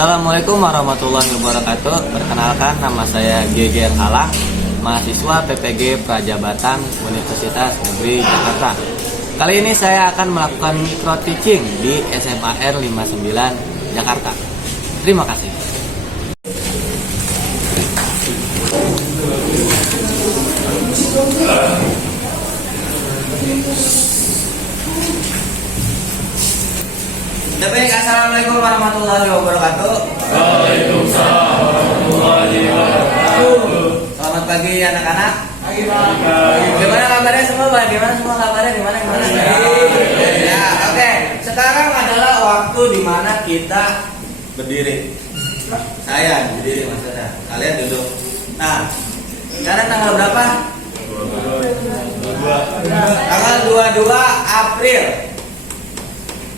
Assalamualaikum warahmatullahi wabarakatuh. Perkenalkan, nama saya Geger Alang, mahasiswa PPG Prajabatan Universitas Negeri Jakarta. Kali ini saya akan melakukan micro teaching di SMAR 59 Jakarta. Terima kasih. Baik, assalamualaikum warahmatullahi wabarakatuh. Waalaikumsalam warahmatullahi wabarakatuh. Selamat pagi anak-anak. Pagi. Gimana kabarnya semua, Bang? Gimana semua kabarnya? Gimana? Ya, oke. Sekarang adalah waktu di mana kita berdiri. Saya berdiri maksudnya. Kalian duduk. Nah, sekarang tanggal berapa? Tanggal 22 April.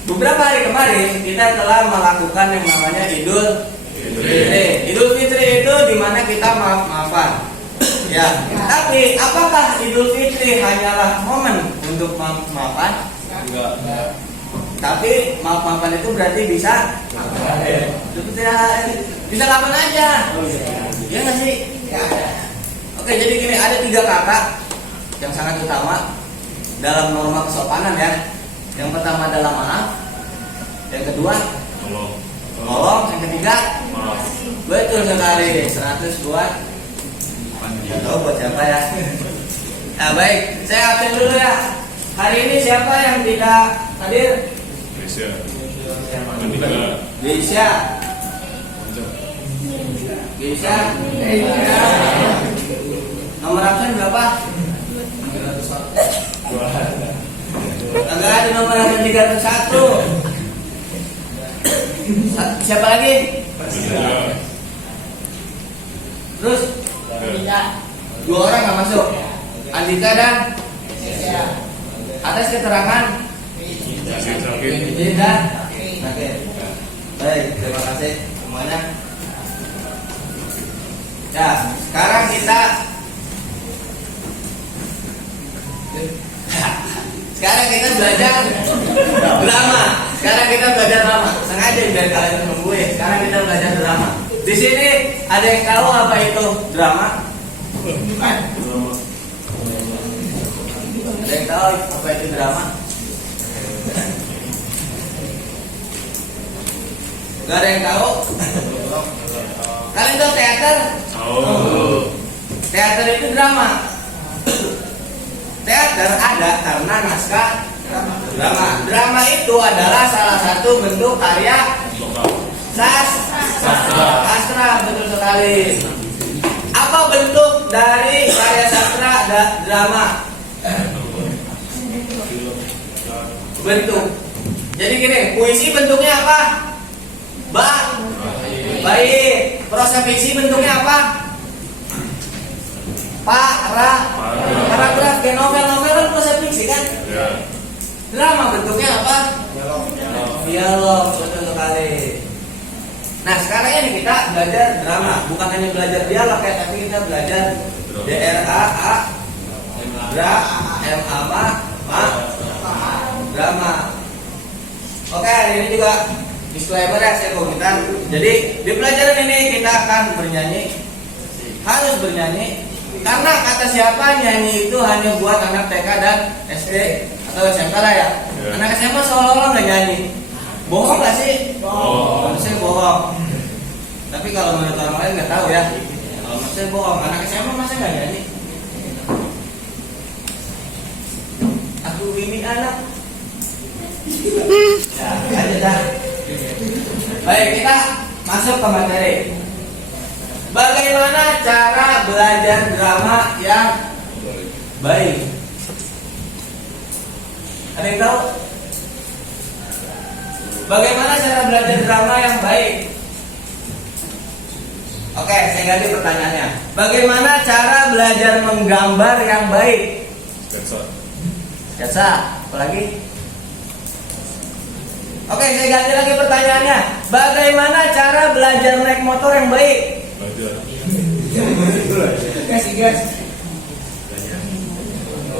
Beberapa hari kemarin kita telah melakukan yang namanya Idul Fitri. Idul Fitri itu dimana kita maaf-maafan. Ya, tapi apakah Idul Fitri hanyalah momen untuk maaf-maafan? Enggak. Tapi maaf-maafan itu berarti bisa bisa kapan aja. Iya nggak sih? Oke, jadi gini, ada 3 kata yang sangat utama dalam norma kesopanan ya. Yang pertama adalah maaf, yang kedua tolong, yang ketiga Maaf. betul sekali. 100 buat tahu buat siapa ya. Nah baik, saya absen dulu ya. Hari ini siapa yang tidak hadir? Indonesia. Bisa. Nomor absen berapa? Enggak ada nomor yang 301. Siapa lagi? Terus 2 orang nggak masuk. Andika dan atas keterangan izin dan oke. Baik, terima kasih semuanya. Ya, sekarang kita belajar drama. Sengaja biar kalian nunggu ya. Sekarang kita belajar drama. Di sini ada yang tahu apa itu drama? Ada yang tahu apa itu drama? Gak ada yang tahu? Kalian tahu teater? Teater itu drama. Teater ada karena naskah drama. Drama itu adalah salah satu bentuk karya sastra, betul sekali. Apa bentuk dari karya sastra drama? Bentuk. Jadi gini, puisi bentuknya apa? Baik. Prosa fiksi bentuknya apa? Paragraf. Kayak novel kan prosa fiksi kan? Ya. Drama bentuknya apa? Dialog, betul sekali. Nah sekarang ini kita belajar drama, bukan hanya belajar dialog ya, tapi kita belajar drama. Oke, hari ini juga disclaimer ya, saya komentar. Jadi di pelajaran ini kita akan harus bernyanyi. Karena kata siapa nyanyi itu hanya buat anak TK dan SD atau SMK lah ya. Anak SMA seolah-olah nggak nyanyi. Bohong nggak sih? Bohong. Saya bohong. Tapi kalau menurut orang lain nggak tahu ya. Kalau menurut saya bohong. Anak SMA masa nggak nyanyi? Aku ini anak. Ya, aja dah. Baik, kita masuk ke materi. Bagaimana cara belajar drama yang baik? Ada yang tahu? Bagaimana cara belajar drama yang baik? Oke, saya ganti pertanyaannya. Bagaimana cara belajar menggambar yang baik? Sketsa. Apalagi? Oke, saya ganti lagi pertanyaannya. Bagaimana cara belajar naik motor yang baik? Kasih gas.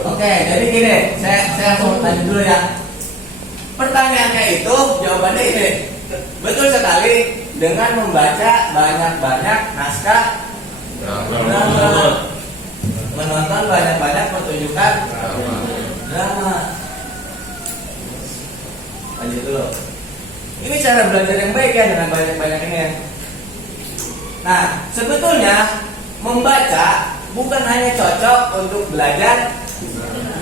Oke, jadi gini, saya langsung tanya dulu ya. Pertanyaannya itu jawabannya ini. Betul sekali, dengan membaca banyak-banyak naskah drama, menonton banyak-banyak pertunjukan drama. Lanjut dulu. Ini cara belajar yang baik ya, dengan banyak-banyak ini ya. Nah, sebetulnya membaca bukan hanya cocok untuk belajar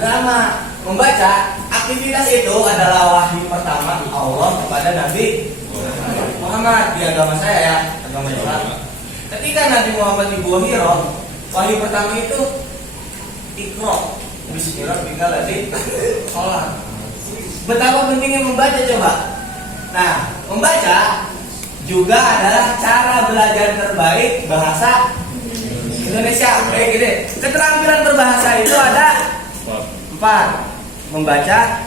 drama. Membaca aktivitas itu adalah wahyu pertama Allah kepada Nabi Muhammad di agama saya ya, agama Islam. Ketika Nabi Muhammad dibuahiro, wahyu pertama itu Iqra bismillahirrahmanirrahim. Sholat. Betapa pentingnya membaca coba. Nah, membaca juga adalah cara belajar terbaik bahasa Indonesia. Baik gini, keterampilan berbahasa itu ada 4. Membaca,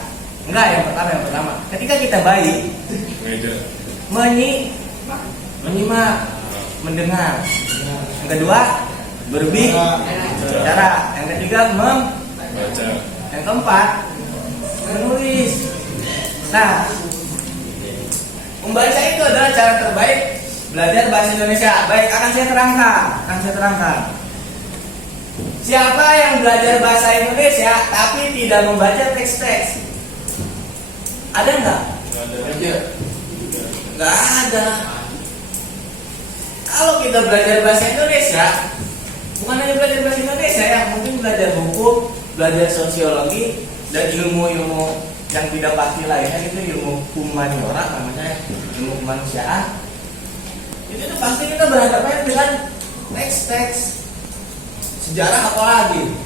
yang pertama. Ketika kita bayi, menyimak, mendengar. Yang kedua, berbicara. Yang ketiga, membaca. Yang keempat, menulis. Nah, membaca itu adalah cara terbaik belajar bahasa Indonesia. Baik, akan saya terangkan. Siapa yang belajar bahasa Indonesia tapi tidak membaca teks-teks? Ada nggak? Nggak ada. Kalau kita belajar bahasa Indonesia, bukan hanya belajar bahasa Indonesia ya, mungkin belajar hukum, belajar sosiologi, dan ilmu-ilmu yang tidak pasti lainnya, itu ilmu humaniora namanya, ilmu kemanusiaan. Itu tuh pasti kita berhadapan dengan teks-teks. Sejarah apalagi.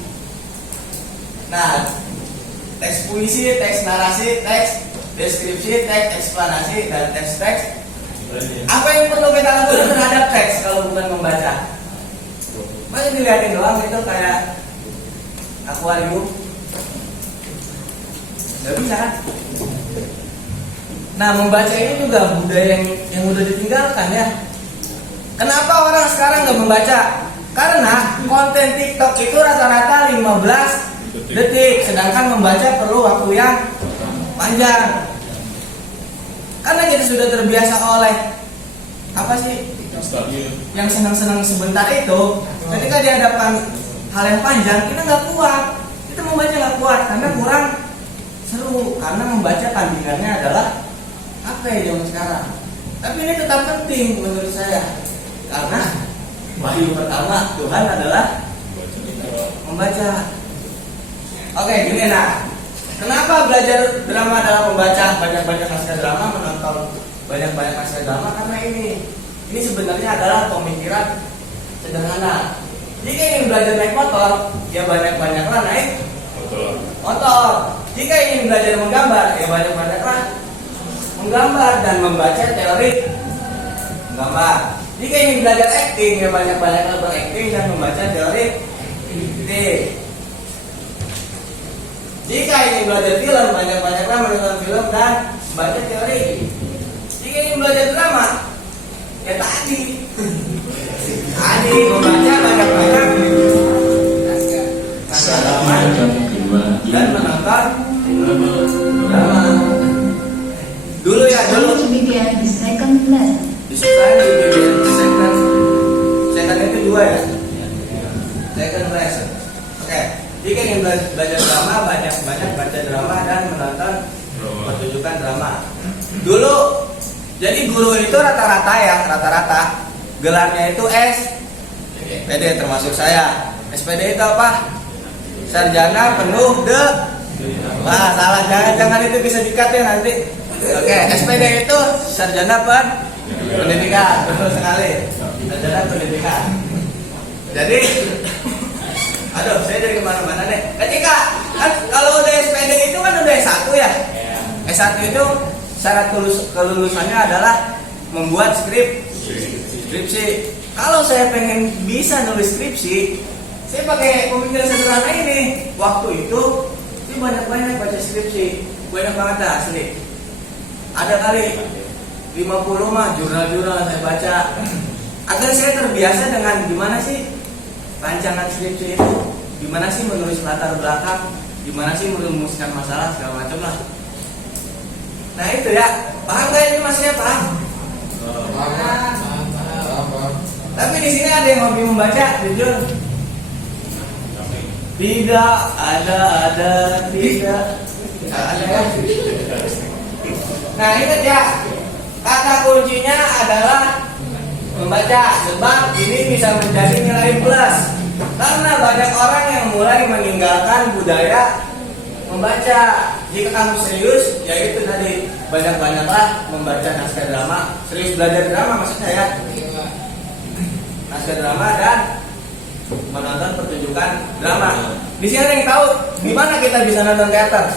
Nah, teks puisi, teks narasi, teks deskripsi, teks eksplanasi, dan teks. Apa yang perlu kita lakukan terhadap teks kalau bukan membaca? Masih dilihatin doang itu kayak akuarium. Gak bisa kan? Nah, membaca ini juga budaya yang udah ditinggalkan ya. Kenapa orang sekarang gak membaca? Karena konten TikTok itu rata-rata 15 detik, sedangkan membaca perlu waktu yang panjang. Karena kita sudah terbiasa oleh apa sih? Yang senang-senang sebentar itu, ketika dihadapkan hal yang panjang, kita nggak kuat. Kita membaca nggak kuat karena kurang seru. Karena membaca tandingannya adalah HP zaman sekarang. Tapi ini tetap penting menurut saya, karena wahyu pertama Tuhan adalah membaca. Oke, gini nah. Kenapa belajar drama adalah membaca banyak-banyak naskah drama, menonton banyak-banyak naskah drama? Karena ini sebenarnya adalah pemikiran sederhana. Jika ingin belajar naik motor, ya banyak-banyaklah naik motor. Jika ingin belajar menggambar, ya banyak-banyaklah menggambar dan membaca teori menggambar. Jika ingin belajar acting, ya banyak-banyaklah berakting dan membaca teori acting. Jika ingin belajar film, banyak-banyaklah menonton film dan membaca teori. Jika ingin belajar drama, ya tadi membaca banyak-banyak dan menonton drama. Dulu Di second class. Di second itu 2 ya. Second lesson. Oke. Jika ingin belajar drama, banyak-banyak baca drama dan menonton pertunjukan drama. Dulu, jadi guru itu rata-rata gelarnya itu SPD, termasuk saya. SPD itu apa? Sarjana penuh Wah, salah, jangan itu bisa di-cut ya nanti. Oke, SPD itu sarjana pendidikan, betul sekali. Sarjana pendidikan. Jadi, aduh, saya jadi kemana-mana deh. Ketika kan kalau udah SPD itu kan udah S1 ya. S1 itu syarat kelulusannya adalah membuat skripsi. Kalau saya pengen bisa nulis skripsi, saya pakai pemikiran sederhana ini. Waktu itu saya banyak-banyak baca skripsi, banyak banget dah asli. Ada kali 50 mah jurnal-jurnal saya baca. Agar saya terbiasa dengan gimana sih rancangan skripsi itu, gimana sih menulis latar belakang, gimana sih merumuskan masalah segala macam lah. Nah itu ya, paham gak ini maksudnya, paham? Tapi di sini ada yang hobi membaca, jujur. Tidak ada, tidak ada ya. Nah ingat ya, kata kuncinya adalah membaca, sebab ini bisa menjadi nilai plus. Karena banyak orang yang mulai meninggalkan budaya membaca. Jika kamu serius, yaitu tadi banyak-banyaklah membaca naskah drama. Serius belajar drama maksudnya ya. Naskah drama dan menonton pertunjukan drama. Di sini ada yang tahu di mana kita bisa nonton teater?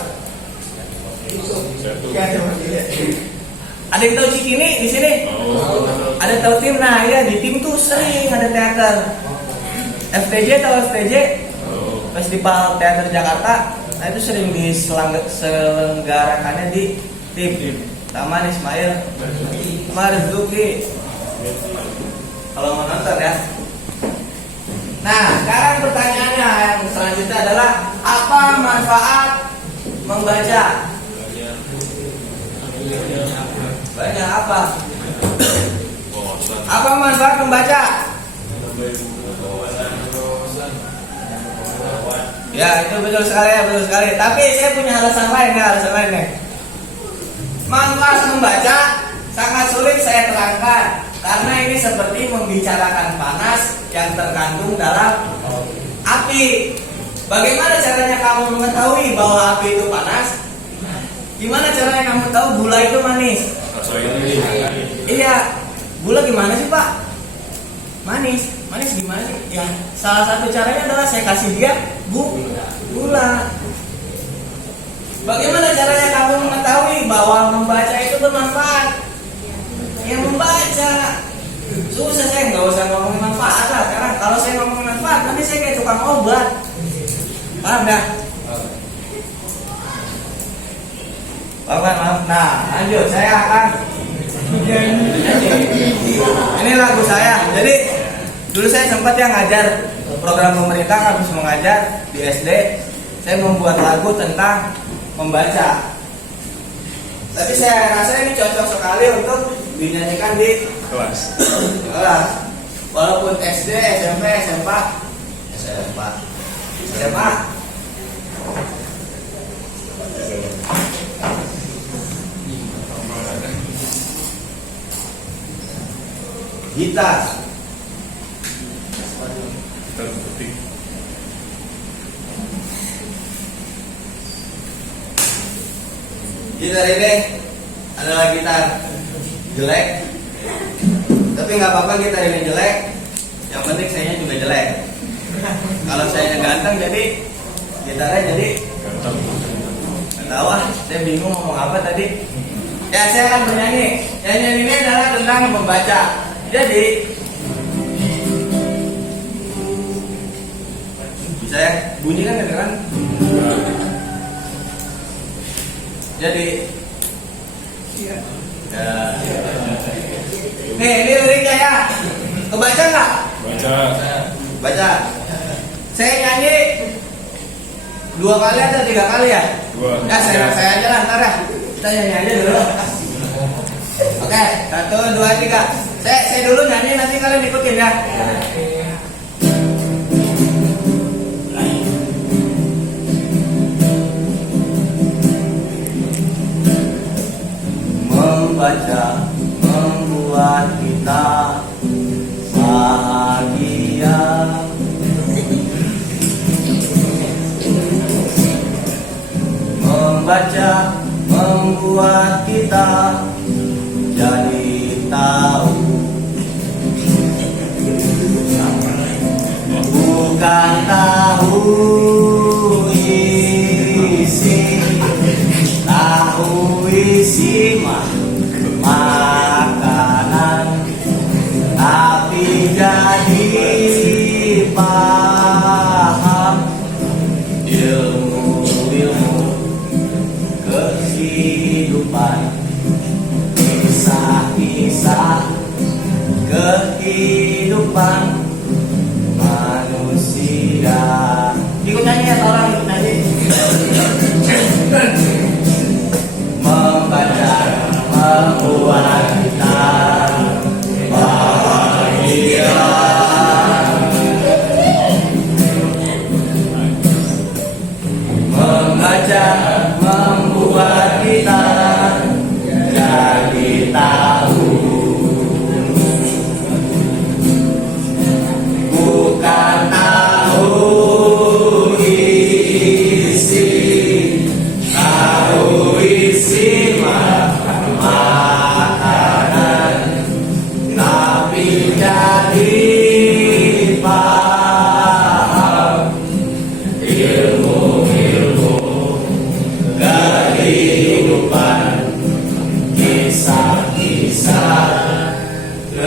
Ada yang tahu Cikini di sini? Ada yang tahu tim? Nah ya di tim tuh sering ada teater. FTJ tahu FTJ? Festival Teater Jakarta. Nah itu sering diselenggarakannya di tim Taman Ismail Marzuki. Kalau mau nonton ya. Nah sekarang pertanyaannya yang selanjutnya adalah apa manfaat membaca? Banyak apa? Apa manfaat membaca? Ya itu betul sekali ya, betul sekali. Tapi saya punya alasan lain nih. Manfaat membaca sangat sulit saya terangkan karena ini seperti membicarakan panas yang terkandung dalam api. Bagaimana caranya kamu mengetahui bahwa api itu panas? Gimana caranya kamu tahu gula itu manis? Iya, gula gimana sih Pak? Manis gimana sih? Ya, salah satu caranya adalah saya kasih dia gula. Bagaimana caranya kamu mengetahui bahwa membaca itu bermanfaat? Ya membaca. Susah, saya nggak usah ngomongin manfaat lah. Karena kalau saya ngomongin manfaat, nanti saya kayak tukang obat. Paham dah? Paham? Nah, lanjut. Saya akan ini lagu saya. Jadi dulu saya sempat yang ngajar program pemerintah, habis mengajar di SD, saya membuat lagu tentang membaca. Tapi saya rasa ini cocok sekali untuk dinyanyikan di kelas. Walaupun SD, SMP, SMA. Gitar. Gitar ini adalah gitar jelek, tapi nggak apa-apa gitar ini jelek. Yang penting saya juga jelek. Kalau saya ganteng jadi gitarnya jadi ganteng. Tahu saya bingung ngomong apa tadi. Ya saya akan bernyanyi. Nyanyian ini adalah tentang membaca. Jadi bisa ya bunyi kan kedengeran? Jadi ya. Nih ini liriknya ya. Kebaca nggak? Baca. Saya nyanyi 2 kali atau 3 kali ya? 2. Ya saya aja lah ntar ya. Kita nyanyi aja dulu. Oke, 1, 2, 3. Saya dulu nyanyi, nanti kalian ikutin ya. Membaca membuat kita bahagia. Membaca membuat kita jadi tahu, bukan tahu isi makanan, tapi jadi paham ilmu kehidupan, kisah kehidupan manusia. Ikut nyanyi ya, orang ikut nyanyi. Membaca membuat kita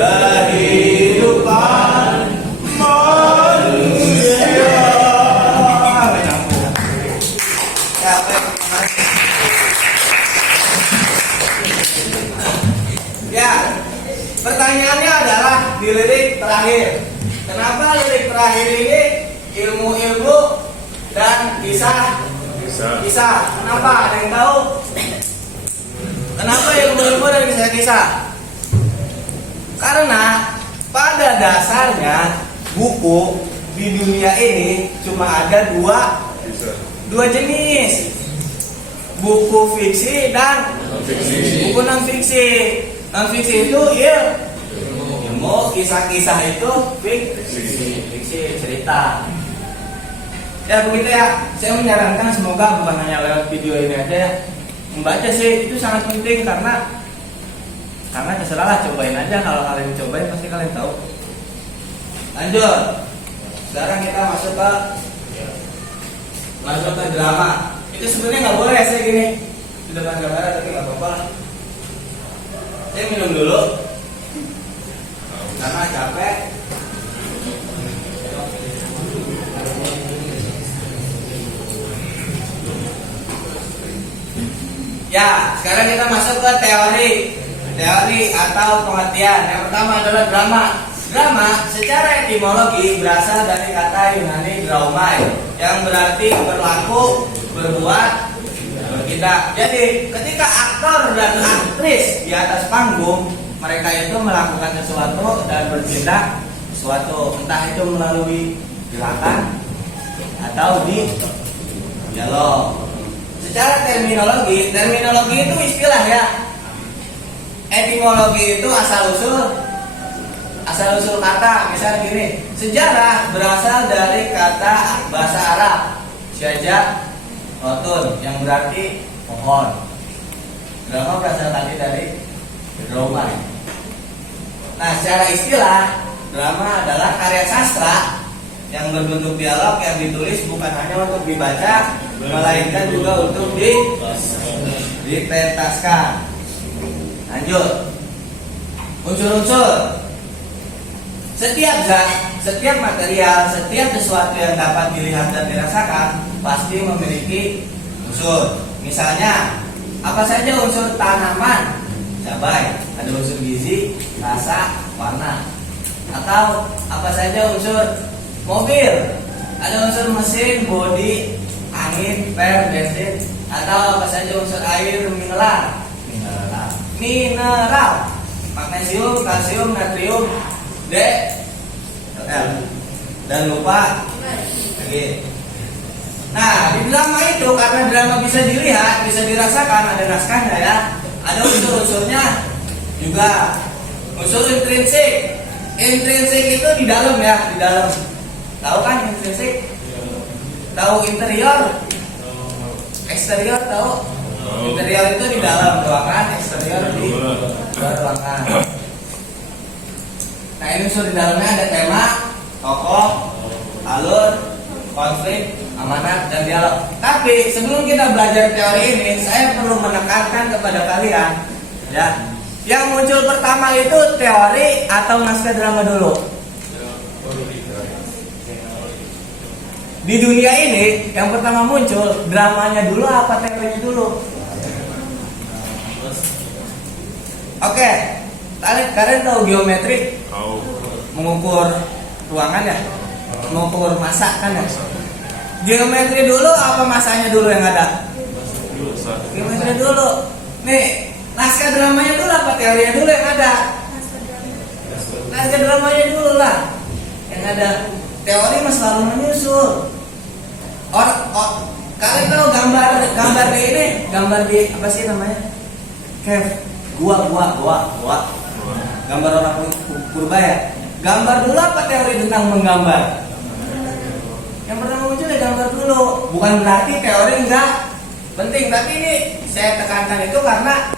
kehidupan manusia. Ya, baik. Ya, pertanyaannya adalah di lirik terakhir. Kenapa lirik terakhir ini ilmu-ilmu dan kisah? Kenapa? Ada yang tahu? Kenapa ilmu-ilmu dan kisah-kisah? Karena pada dasarnya buku di dunia ini cuma ada dua jenis, buku fiksi dan buku non fiksi. Non fiksi itu ilmu, kisah-kisah itu fiksi cerita. Ya begitu ya. Saya menyarankan semoga bukan hanya lewat video ini aja ya, membaca sih itu sangat penting karena terserahlah, cobain aja. Kalau kalian cobain pasti kalian tahu. Lanjut. Sekarang kita masuk ke drama. Itu sebenarnya nggak boleh saya gini di depan kamera, tapi nggak apa-apa. Saya minum dulu karena capek. Ya, sekarang kita masuk ke teori atau pengertian. Yang pertama adalah drama. Drama secara etimologi berasal dari kata Yunani draumai yang berarti berlaku, berbuat, bertindak. Jadi ketika aktor dan aktris di atas panggung, mereka itu melakukan sesuatu dan bertindak sesuatu, entah itu melalui gerakan atau di dialog. Secara terminologi itu istilah ya. Etimologi itu asal usul kata. Misalnya gini, sejarah berasal dari kata bahasa Arab syajar rotun yang berarti pohon. Drama berasal tadi dari drama. Nah, secara istilah drama adalah karya sastra yang berbentuk dialog yang ditulis bukan hanya untuk dibaca, melainkan juga untuk dipentaskan. Lanjut. Unsur-unsur. Setiap zat, setiap material, setiap sesuatu yang dapat dilihat dan dirasakan pasti memiliki unsur. Misalnya, apa saja unsur tanaman? Cabai, ada unsur gizi, rasa, warna. Atau apa saja unsur mobil? Ada unsur mesin, bodi, angin, per, bensin. Atau apa saja unsur air, mineral, magnesium, kalsium, natrium, D, L. Dan lupa lagi. Nah, di drama itu karena drama bisa dilihat, bisa dirasakan, ada naskahnya ya. Ada unsur-unsurnya juga. Unsur intrinsik. Intrinsik itu di dalam ya, di dalam. Tahu kan intrinsik? Tahu interior? Eksterior tahu? Interior itu di dalam ruangan, eksterior di luar ruangan. Nah, ini unsur di dalamnya ada tema, tokoh, alur, konflik, amanat, dan dialog. Tapi sebelum kita belajar teori ini, saya perlu menekankan kepada kalian, ya, yang muncul pertama itu teori atau naskah drama dulu. Di dunia ini yang pertama muncul dramanya dulu apa teorinya dulu? Oke, kalian tahu geometri? Mengukur ruangan ya, mengukur masa kan ya. Geometri dulu apa masanya dulu yang ada? Geometri dulu. Nih, naskah dramanya dulu apa teorinya dulu yang ada? Naskah dramanya dulu lah yang ada. Teori mah selalu menyusul. Kalian tahu gambar di ini, gambar di apa sih namanya? Cave, gua. Gambar orang purba ya. Gambar dulu apa teori tentang menggambar? Yang pertama muncul ya gambar dulu. Bukan berarti teori enggak penting, tapi ini saya tekankan itu karena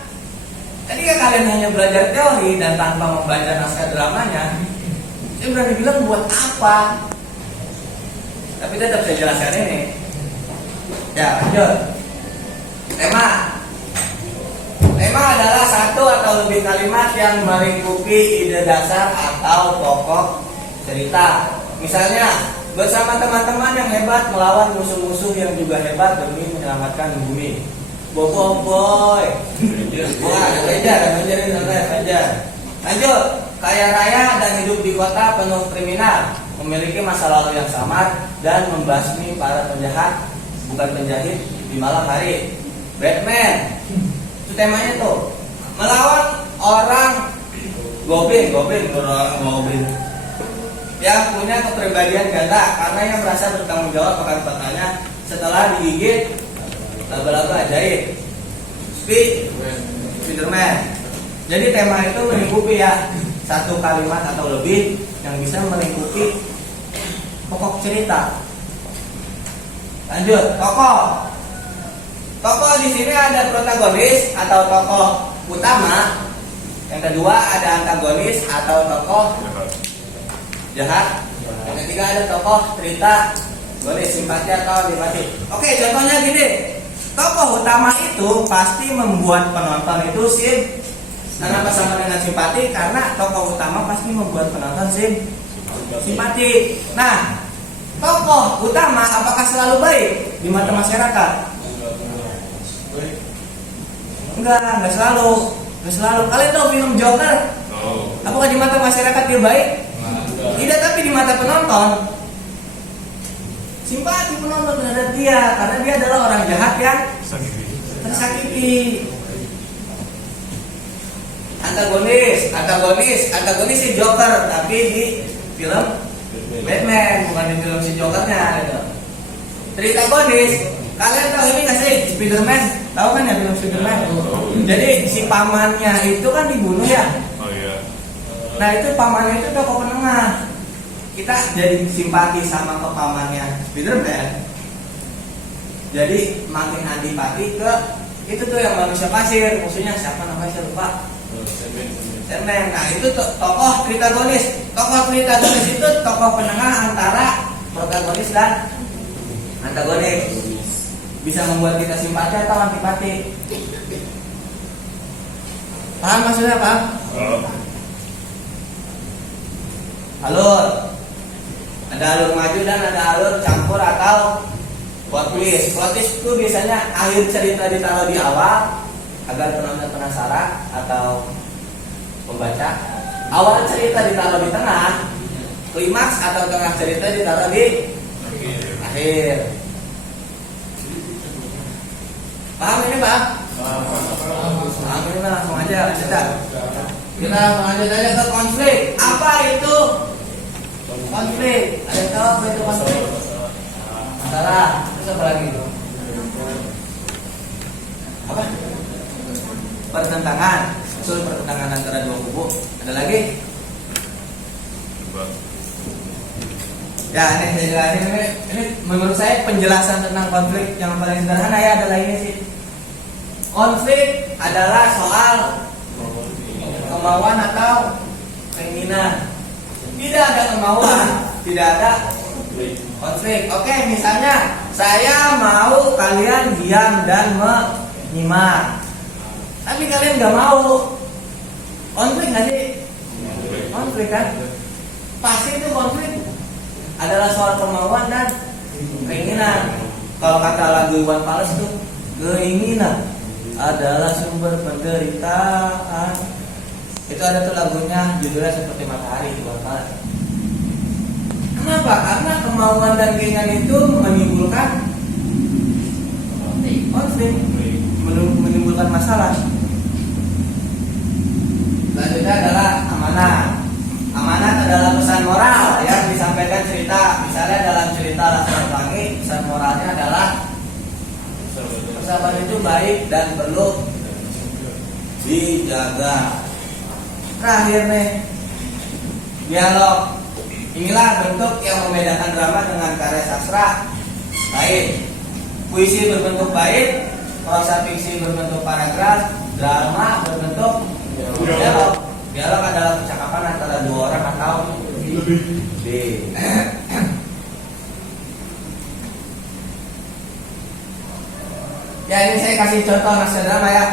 ketika kalian hanya belajar teori dan tanpa membaca naskah dramanya, saya berani bilang buat apa? Tapi tetap saya jelaskan ini. Ya, lanjut. Tema. Tema adalah satu atau lebih kalimat yang melingkupi ide dasar atau pokok cerita. Misalnya, bersama teman-teman yang hebat melawan musuh-musuh yang juga hebat demi menyelamatkan bumi. Boboiboy. Wah, ada Avenger. Lanjut, kaya raya dan hidup di kota penuh kriminal, memiliki masa lalu yang samar dan membasmi para penjahat, bukan penjahit di malam hari. Batman. Itu temanya tuh. Melawan orang goblin yang punya kepribadian ganda karena yang merasa bertanggung jawab akan kotanya setelah digigit laba-laba ajaib. Spiderman. Jadi tema itu melingkupi ya, satu kalimat atau lebih yang bisa melingkupi pokok cerita. Lanjut, tokoh. Tokoh di sini ada protagonis atau tokoh utama. Yang kedua ada antagonis atau tokoh jahat. Yang ketiga ada tokoh cerita, boleh simpati atau antipati. Oke, contohnya gini. Tokoh utama itu pasti membuat penonton itu kenapa sama dengan simpati? Karena tokoh utama pasti membuat penonton simpati. Nah, tokoh utama apakah selalu baik di mata masyarakat? Enggak selalu. Kalian tahu film Joker? Apakah di mata masyarakat dia baik? Tidak, tapi di mata penonton simpati penonton terhadap dia karena dia adalah orang jahat yang tersakiti. Antagonis si Joker, tapi di film Batman, bukan di film si Jokernya gitu. Tritagonis, kalian tahu ini nggak sih Spiderman? Tahu kan ya film Spiderman? Jadi si pamannya itu kan dibunuh ya. Oh iya. Nah itu pamannya itu tokoh penengah. Kita jadi simpati sama ke pamannya Spiderman. Jadi makin antipati ke itu tuh yang manusia pasir. Musuhnya siapa namanya saya lupa. Batman. Nah itu tokoh tritagonis. Tokoh tritagonis itu tokoh penengah antara protagonis dan antagonis. Bisa membuat kita simpati atau antipati. Paham maksudnya, Pak? Alur. Ada alur maju dan ada alur campur atau plot twist. Plot twist itu biasanya akhir cerita ditaruh di awal agar penonton penasaran atau pembaca. Awal cerita ditaruh di tengah, klimaks atau tengah cerita ditaruh di akhir. Paham ini, Pak? Paham ini, Pak? Langsung aja lanjut. Kita lanjut aja ke konflik. Apa itu konflik? Ada yang tahu apa itu konflik? Masalah. Terus apa lagi? Apa? Pertentangan. Pertentangan antara dua kubu. Ada lagi? Ya, ini saya jelasin. Ini menurut saya penjelasan tentang konflik yang paling sederhana ya adalah ini sih. Konflik adalah soal kemauan atau keinginan. Tidak ada kemauan, tidak ada konflik. Oke, misalnya saya mau kalian diam dan menyimak, tapi kalian nggak mau. Konflik nggak sih? Konflik kan? Pasti itu konflik adalah soal kemauan dan keinginan. Kalau kata lagu Iwan Fals itu, keinginan adalah sumber penderitaan. Itu ada tuh lagunya, judulnya Seperti Matahari Iwan Fals. Kenapa? Karena kemauan dan keinginan itu menimbulkan konflik, menimbulkan masalah. Selanjutnya adalah amanat. Amanat adalah pesan moral yang disampaikan cerita. Misalnya dalam cerita Laskar Pelangi, pesan moralnya adalah persahabatan itu baik dan perlu dijaga. Terakhir nih, dialog. Inilah bentuk yang membedakan drama dengan karya sastra lain. Puisi berbentuk bait, prosa fiksi berbentuk paragraf, drama berbentuk dialog. Dialog adalah percakapan antara dua orang atau lebih. Ya, ini saya kasih contoh naskah drama ya.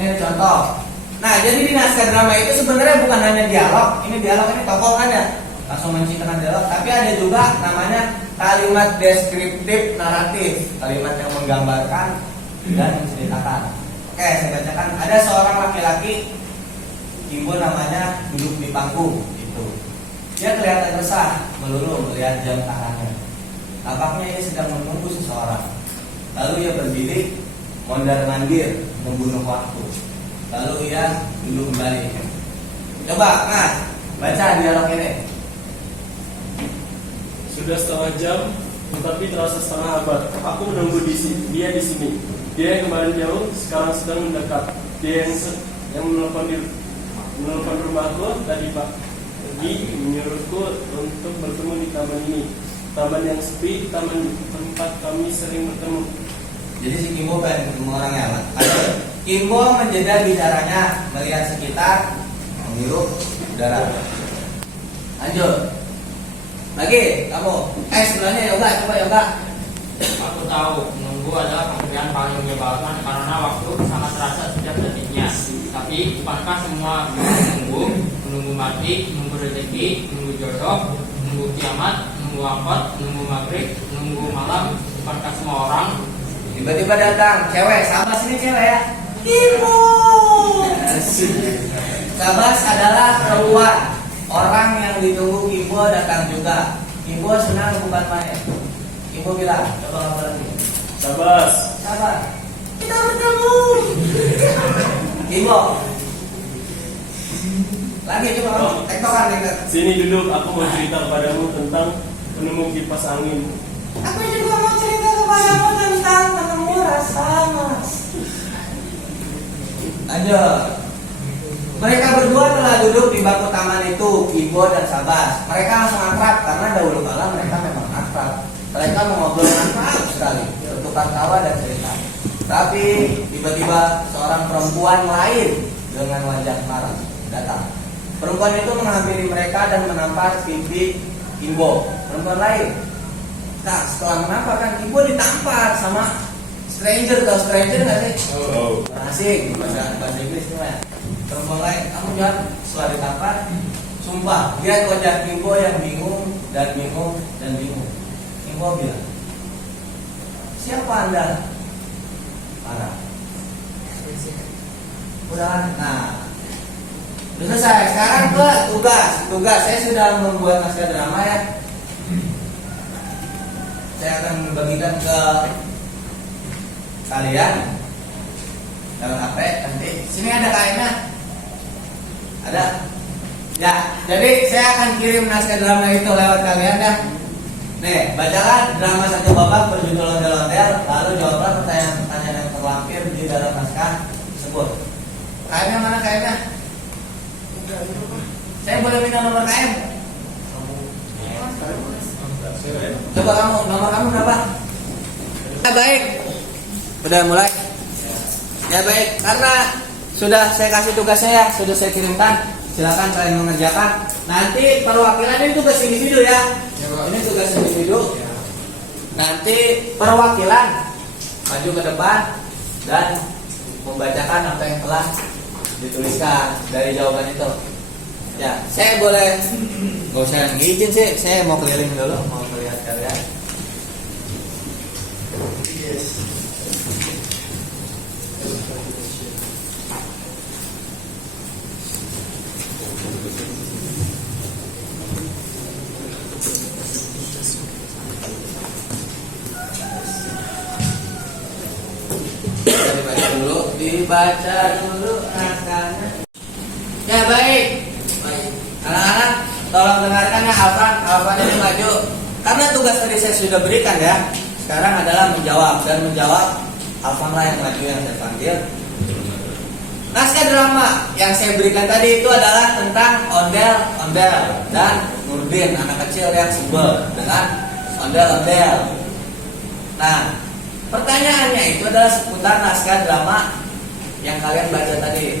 Ini contoh. Nah, jadi di naskah drama itu sebenarnya bukan hanya dialog. Ini dialog ini tokoh kan ya, langsung menciptakan dialog. Tapi ada juga namanya kalimat deskriptif naratif, kalimat yang menggambarkan dan menceritakan. Oke, saya bacakan. Ada seorang laki-laki, Kimbo namanya, duduk di panggung. Itu. Dia kelihatan resah, melulu melihat jam tangannya. Tampaknya ia sedang menunggu seseorang. Lalu ia berdiri, mondar-mandir, membunuh waktu. Lalu ia duduk kembali. Coba, Mas, baca dialog ini. Sudah setengah jam, tetapi terasa setengah abad. Aku menunggu dia di sini. Dia yang kemarin jauh, sekarang sedang mendekat. Dia yang menelpon rumahku tadi pagi menyuruhku untuk bertemu di taman ini. Taman yang sepi, taman tempat kami sering bertemu. Jadi si Kimbo pengen ketemu orangnya, Mas. Kimbo menjeda bicaranya, melihat sekitar, menghirup udara. Lanjut. Lagi, kamu. Sebelahnya yoga, coba yoga. Aku tahu, menunggu adalah pekerjaan paling menyebalkan karena waktu sangat terasa setiap detiknya. Tapi bukankah semua menunggu mati, menunggu rezeki, menunggu jodoh, menunggu kiamat, menunggu angkot, menunggu maghrib, menunggu malam, bukankah semua orang? Tiba-tiba datang cewek, Sabas ini cewek ya. Kimbo. Sabas adalah perempuan. Orang yang ditunggu Kimbo datang juga. Kimbo senang bukan main. Kimbo bilang, coba kamu lagi. Sabas, Sabar. Kita bertemu. Kimbo. Lagi coba kamu tektokan dekat. sini duduk. Aku mau cerita kepadamu tentang penemu kipas angin. Aku juga mau cerita kepadamu tentang penemu rasa mas. Lanjut. Mereka berdua telah duduk di bangku taman itu, Kimbo dan Sabas. Mereka langsung akrab karena dahulu kala mereka memang akrab. Mereka mengobrol akrab sekali, bertukar tawa dan cerita. Tapi tiba-tiba seorang perempuan lain dengan wajah marah datang. Perempuan itu menghampiri mereka dan menampar pipi Kimbo. Perempuan lain. Nah, setelah menampar kan Kimbo ditampar sama stranger. Tahu stranger nggak sih? Oh. Asing, bahasa Inggris namanya. Perempuan lain, kamu jangan setelah ditampar. Sumpah, lihat wajah Kimbo yang bingung dan bingung dan bingung. Kimbo bilang, siapa anda? Marah. Udah, nah, udah selesai. Sekarang ke tugas. Saya sudah membuat naskah drama ya. Saya akan membagikan ke kalian lewat HP nanti. Sini ada kainnya. Ada. Ya, jadi saya akan kirim naskah drama itu lewat kalian ya. Nih, bacakan drama satu babak berjudul Ondel-Ondel, lalu jawablah pertanyaan-pertanyaan yang terlampir di dalam naskah tersebut. Kainnya mana kainnya? Saya boleh minta nomor kain? Coba kamu, nomor kamu berapa? Ya baik. Udah mulai? Ya baik, karena sudah saya kasih tugasnya ya, sudah saya kirimkan. Silakan kalian mengerjakan. Nanti perwakilan ini tugas individu ya. Ini tugas individu. Nanti perwakilan maju ke depan dan membacakan apa yang telah dituliskan dari jawaban itu. Ya, saya boleh nggak usah ngizin sih, saya mau keliling dulu, mau melihat kalian. Dibaca dulu naskahnya. Ya baik. Anak-anak, tolong dengarkan ya Alvan ini maju. Karena tugas tadi saya sudah berikan ya. Sekarang adalah menjawab dan menjawab Alvan lah yang maju yang saya panggil. Naskah drama yang saya berikan tadi itu adalah tentang ondel-ondel dan Nurdin, anak kecil yang sebel dengan ondel-ondel. Nah, pertanyaannya itu adalah seputar naskah drama yang kalian baca tadi.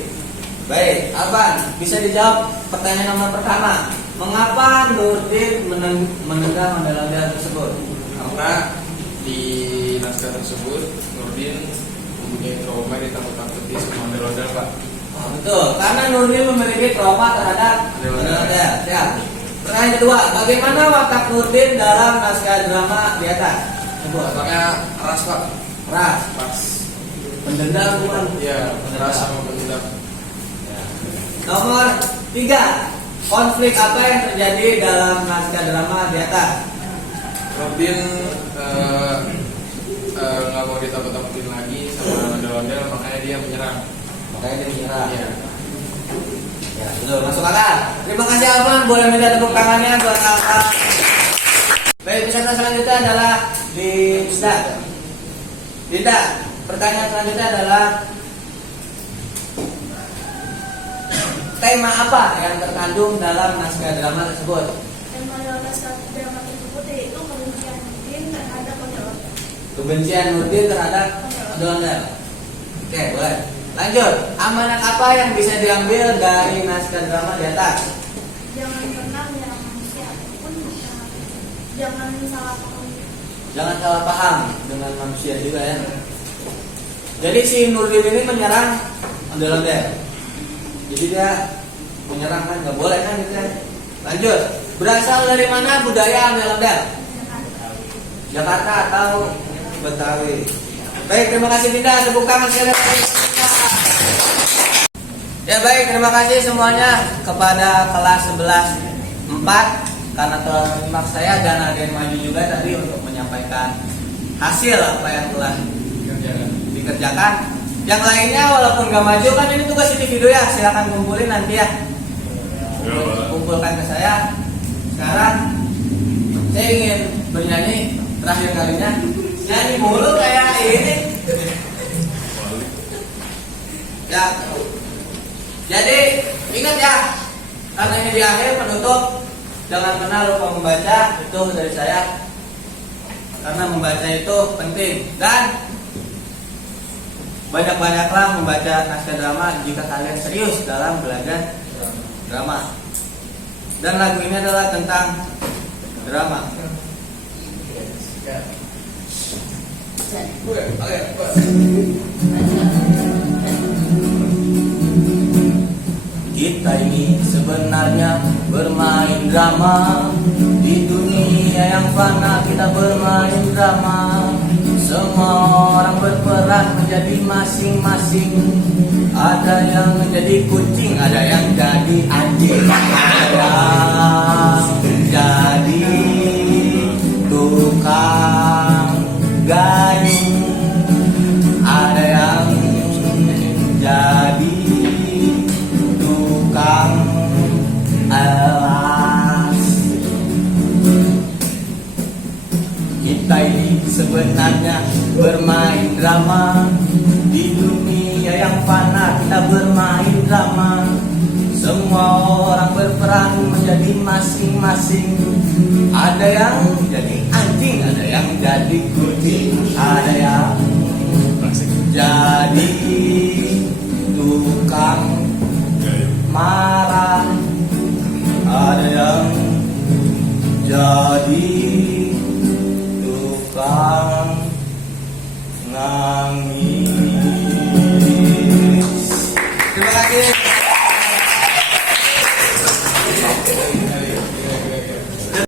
Baik, Alvan, bisa dijawab pertanyaan nomor pertama. Mengapa Nurdin menendang ondel-ondel tersebut? Karena di naskah tersebut Nurdin mempunyai trauma ditakut-takuti sama ondel-ondel Pak. Oh, betul, karena Nurdin memiliki trauma terhadap ondel-ondel. Ya. Pertanyaan kedua, bagaimana watak Nurdin dalam naskah drama di atas? Coba. Wataknya keras Pak. Ras, Pas. pendendam bukan? Iya, keras sama pendendam. Nomor 3, konflik apa yang terjadi dalam naskah drama di atas? Robin nggak mau ditakut-takutin lagi sama ondel-ondel, makanya dia menyerang. Makanya dia menyerah. Iya. Ya, betul, masuk akal. Terima kasih Alvan, boleh minta tepuk tangannya buat Alvan. Baik, peserta selanjutnya adalah Dinda. Dinda, pertanyaan selanjutnya adalah tema apa yang terkandung dalam naskah drama tersebut? Tema dalam naskah drama tersebut yaitu kebencian Nurdin terhadap ondel-ondel. Kebencian Nurdin terhadap ondel-ondel. Oke, boleh. Lanjut, amanat apa yang bisa diambil dari naskah drama di atas? Jangan pernah menyerang manusia ataupun jangan salah paham. Jangan salah paham dengan manusia juga ya. Jadi si Nurdin ini menyerang ondel-ondel. Jadi dia menyerang kan, nggak boleh kan gitu ya. Lanjut, berasal dari mana budaya ondel-ondel? Jakarta atau Betawi? Baik, terima kasih Dinda, tepuk tangan sekali lagi. Ya baik, terima kasih semuanya kepada kelas 11 4 karena telah menyimak saya dan ada yang maju juga tadi untuk menyampaikan hasil apa yang telah dikerjakan. Yang lainnya walaupun gak maju kan ini tugas di video ya, silakan kumpulin nanti ya. Kumpulkan ke saya. Sekarang saya ingin bernyanyi terakhir kalinya. Nyanyi mulu kayak ini. Ya. Jadi ingat ya, karena ini di akhir penutup, jangan pernah lupa membaca, itu dari saya. Karena membaca itu penting dan banyak-banyaklah membaca naskah drama jika kalian serius dalam belajar drama. Dan lagu ini adalah tentang drama. Kita ini sebenarnya bermain drama. Di dunia yang fana kita bermain drama. Semua orang berperan menjadi masing-masing. Ada yang menjadi kucing, ada yang jadi anjing, ada yang jadi tukang gayung, ada yang jadi tukang elas. Kita ini sebenarnya bermain drama. Di dunia yang fana kita bermain drama. Semua orang berperan menjadi masing-masing. Ada yang jadi anjing, ada yang jadi kucing, ada yang jadi tukang marah, ada yang jadi